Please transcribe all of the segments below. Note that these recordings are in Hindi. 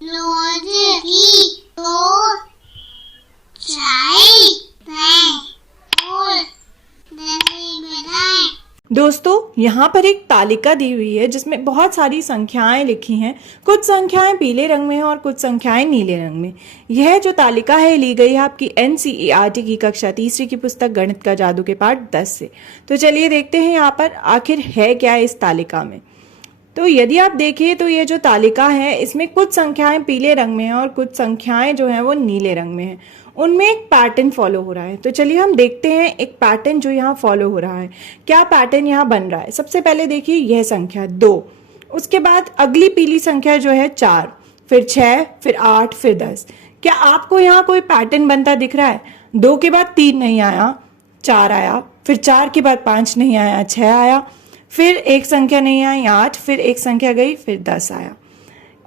रोज दो चाय और दोस्तों, यहाँ पर एक तालिका दी हुई है जिसमें बहुत सारी संख्याएं लिखी हैं। कुछ संख्याएं पीले रंग में हैं और कुछ संख्याएं नीले रंग में। यह जो तालिका है ली गई है आपकी NCERT की कक्षा तीसरी की पुस्तक गणित का जादू के पाठ 10 से। तो चलिए देखते हैं यहाँ पर आखिर है क्या इस तालिका में। तो यदि आप देखिए तो ये जो तालिका है इसमें कुछ संख्याएं पीले रंग में हैं और कुछ संख्याएं जो हैं वो नीले रंग में हैं। उनमें एक पैटर्न फॉलो हो रहा है। तो चलिए हम देखते हैं एक पैटर्न जो यहाँ फॉलो हो रहा है। क्या पैटर्न यहाँ बन रहा है? सबसे पहले देखिए यह संख्या 2, उसके बाद अगली पीली संख्या जो है 4, फिर 6, फिर 8, फिर 10। क्या आपको यहाँ कोई पैटर्न बनता दिख रहा है? 2 के बाद 3 नहीं आया, 4 आया, फिर 4 के बाद 5 नहीं आया, 6 आया, फिर एक संख्या नहीं आई 8, फिर एक संख्या गई, फिर 10 आया।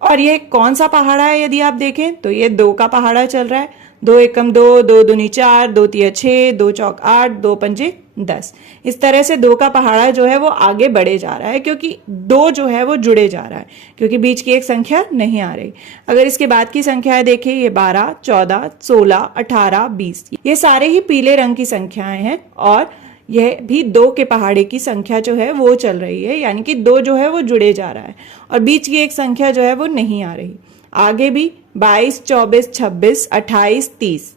और ये कौन सा पहाड़ा है? यदि आप देखें तो ये 2 का पहाड़ा चल रहा है। 2 एकम 2, 2 दूनी 4, 2 तिया 6, 2 चौक 8, 2 पंजे 10। इस तरह से 2 का पहाड़ा जो है वो आगे बढ़े जा रहा है क्योंकि 2 जो है वो जुड़े जा रहा है, क्योंकि बीच की एक संख्या नहीं आ रही। अगर इसके बाद की संख्याएं देखें, ये 12, 14, 16, 18, 20, ये सारे ही पीले रंग की संख्याएं हैं और यह भी 2 के पहाड़े की संख्या जो है वो चल रही है, यानी कि 2 जो है वो जुड़े जा रहा है और बीच की एक संख्या जो है वो नहीं आ रही। आगे भी 22, 24, 26, 28, 30।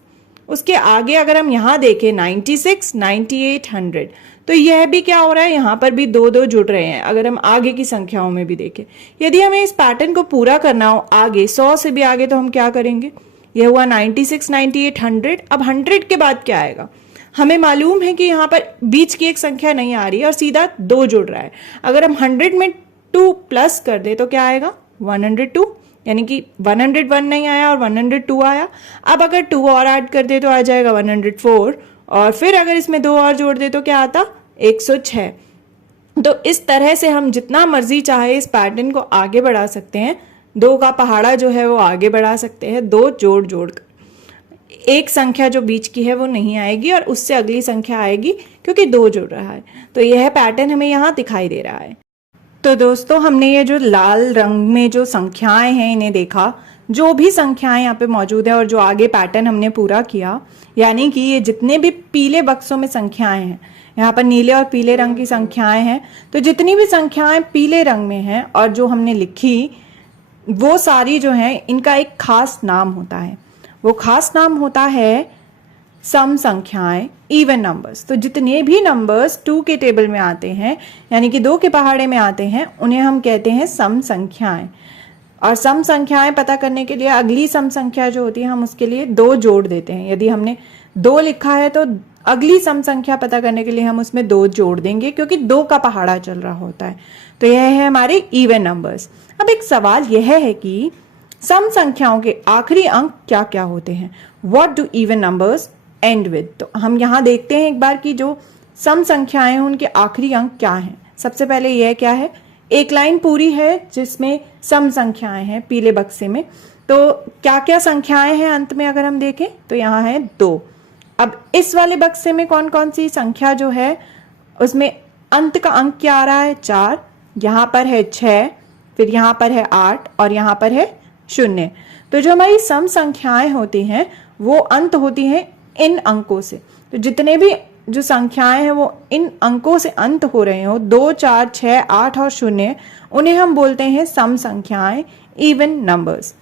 उसके आगे अगर हम यहाँ देखें 96, 98, 100, तो यह भी क्या हो रहा है? यहाँ पर भी 2 जुड़ रहे हैं। अगर हम आगे की संख्याओं में भी देखें, यदि हमें इस पैटर्न को पूरा करना हो आगे 100 से भी आगे, तो हम क्या करेंगे? यह हुआ 96, 98, 100। अब 100 के बाद क्या आएगा? हमें मालूम है कि यहाँ पर बीच की एक संख्या नहीं आ रही और सीधा 2 जुड़ रहा है। अगर हम 100 में 2 प्लस कर दे तो क्या आएगा? 102, यानी कि 101 नहीं आया और 102 आया। अब अगर 2 और ऐड कर दे तो आ जाएगा 104, और फिर अगर इसमें 2 और जोड़ दे तो क्या आता? 106। तो इस तरह से हम जितना मर्जी चाहे इस पैटर्न को आगे बढ़ा सकते हैं। 2 का पहाड़ा जो है वो आगे बढ़ा सकते हैं, 2 जोड़ जोड़ कर। एक संख्या जो बीच की है वो नहीं आएगी और उससे अगली संख्या आएगी क्योंकि 2 जुड़ रहा है। तो यह पैटर्न हमें यहाँ दिखाई दे रहा है। तो दोस्तों, हमने ये जो लाल रंग में जो संख्याएं हैं इन्हें देखा। जो भी संख्याएं यहाँ पे मौजूद है और जो आगे पैटर्न हमने पूरा किया, यानी कि ये जितने भी पीले बक्सों में संख्याएं हैं, यहाँ पर नीले और पीले रंग की संख्याएं हैं, तो जितनी भी संख्याएं पीले रंग में हैं और जो हमने लिखी वो सारी जो हैं इनका एक खास नाम होता है। वो खास नाम होता है सम संख्याएं, इवन नंबर्स। तो जितने भी नंबर्स 2 के टेबल में आते हैं, यानी कि 2 के पहाड़े में आते हैं, उन्हें हम कहते हैं सम संख्याएं। और सम संख्याएं पता करने के लिए अगली सम संख्या जो होती है हम उसके लिए 2 जोड़ देते हैं। यदि हमने 2 लिखा है तो अगली सम संख्या पता करने के लिए हम उसमें 2 जोड़ देंगे क्योंकि 2 का पहाड़ा चल रहा होता है। तो यह है हमारे इवन नंबर्स। अब एक सवाल यह है कि सम संख्याओं के आखिरी अंक क्या क्या होते हैं? What do even numbers and with? तो हम यहाँ देखते हैं एक बार कि जो सम संख्याएं हैं उनके आखिरी अंक क्या हैं। सबसे पहले यह क्या है? एक लाइन पूरी है जिसमें सम संख्याएं हैं पीले बक्से में। तो क्या क्या संख्याएं हैं अंत में अगर हम देखें तो यहाँ है 2। अब इस वाले बक्से में कौन कौन सी संख्या जो है उसमें अंत का अंक क्या आ रहा है? 4, यहाँ पर है 6, फिर यहाँ पर है 8 और यहाँ पर है 0। तो जो हमारी सम संख्याएं होती हैं वो अंत होती हैं इन अंकों से। तो जितने भी जो संख्याएं हैं वो इन अंकों से अंत हो रहे हो, 2, 4, 6, 8 और 0, उन्हें हम बोलते हैं सम संख्याएं, इवन नंबर्स।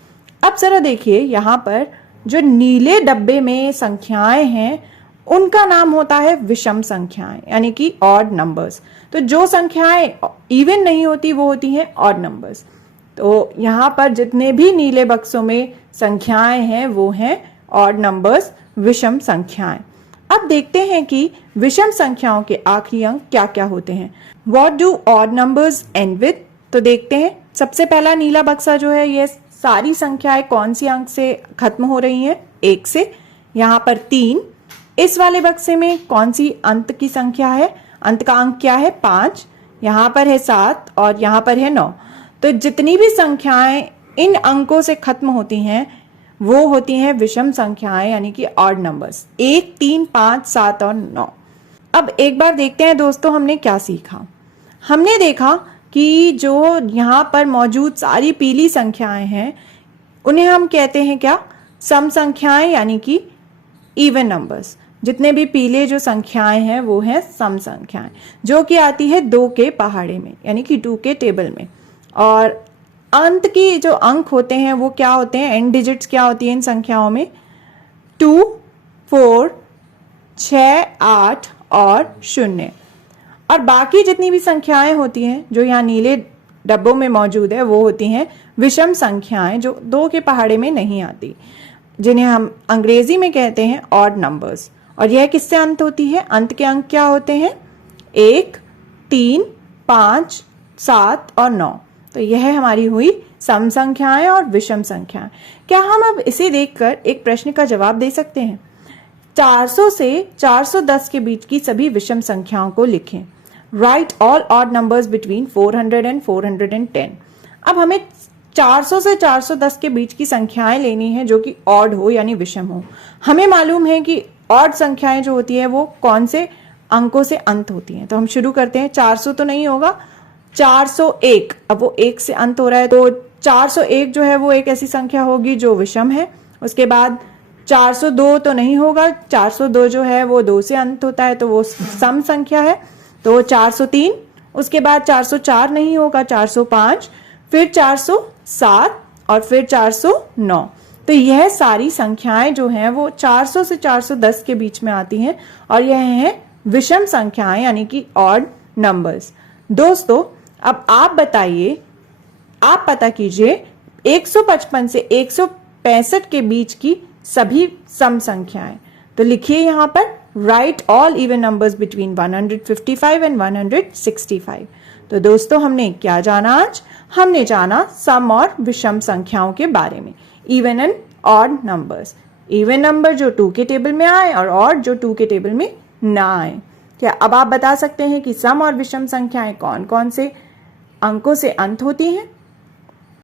अब जरा देखिए यहाँ पर जो नीले डब्बे में संख्याएं हैं उनका नाम होता है विषम संख्याएं, यानी कि ऑड नंबर्स। तो जो संख्याएं इवन नहीं होती वो होती हैं ऑड नंबर्स। तो यहाँ पर जितने भी नीले बक्सों में संख्याएं हैं वो हैं ऑड नंबर्स, विषम संख्याएं। अब देखते हैं कि विषम संख्याओं के आखिरी अंक क्या क्या होते हैं। What do odd numbers and with? तो देखते हैं। सबसे पहला नीला बक्सा जो है ये सारी संख्याएं कौन सी अंक से खत्म हो रही हैं? 1 से। यहाँ पर 3। इस वाले बक्से में कौन सी अंत की संख्या है? अंत का अंक क्या है? 5। यहाँ पर है 7 और यहाँ पर है 9। तो जितनी भी संख्याएं इन अंकों से खत्म होती हैं वो होती हैं विषम संख्याएं, यानी कि ऑड नंबर्स। 1, 3, 5, 7 और 9। अब एक बार देखते हैं दोस्तों हमने क्या सीखा। हमने देखा कि जो यहाँ पर मौजूद सारी पीली संख्याएं हैं उन्हें हम कहते हैं क्या? सम संख्याएं यानी कि इवन नंबर्स। जितने भी पीले जो संख्याएं हैं वो हैं सम संख्याएं, जो कि आती है 2 के पहाड़े में यानी कि 2 के टेबल में। और अंत की जो अंक होते हैं वो क्या होते हैं? एंड डिजिट्स क्या होती है इन संख्याओं में? 2, 4, 6, 8 और 0। और बाकी जितनी भी संख्याएं होती हैं जो यहाँ नीले डब्बों में मौजूद है वो होती हैं विषम संख्याएं, जो 2 के पहाड़े में नहीं आती, जिन्हें हम अंग्रेजी में कहते हैं ऑड नंबर्स। और यह किससे अंत होती है? अंत के अंक क्या होते हैं? 1, 3, 5, 7 और 9। तो यह हमारी हुई सम संख्याएं और विषम संख्याएं। क्या हम अब इसे देखकर एक प्रश्न का जवाब दे सकते हैं? 400 से 410 के बीच की सभी विषम संख्याओं को लिखें। Right all odd numbers between 400 and 410। अब हमें 400 से 410 के बीच की संख्याएं लेनी है जो कि ऑड हो यानी विषम हो। हमें मालूम है कि ऑड संख्याएं जो होती है वो कौन से अंकों से अंत होती हैं। तो हम शुरू करते हैं। 400 तो नहीं होगा, 401, अब वो 1 से अंत हो रहा है, तो 401 जो है वो एक ऐसी संख्या होगी जो विषम है। उसके बाद 402 तो नहीं होगा, 402 जो है वो 2 से अंत होता है, तो वो सम संख्या है, तो 403। उसके बाद 404 नहीं होगा, 405, फिर 407 और फिर 409। तो यह सारी संख्याएं जो हैं वो 400 से 410 के बीच में आती हैं और यह हैं विषम संख्याएं यानी कि ऑड नंबर्स। दोस्तों, अब आप बताइए, आप पता कीजिए 155 से 165 के बीच की सभी सम संख्याएं। तो लिखिए यहां पर right all even numbers between 155 and 165। तो दोस्तों, हमने क्या जाना आज? हमने जाना सम और विषम संख्याओं के बारे में, even and odd numbers. Even number जो 2 के टेबल में आए और ऑड जो 2 के टेबल में ना आए। क्या अब आप बता सकते हैं कि सम और विषम संख्याएं कौन कौन से अंकों से अंत होती हैं?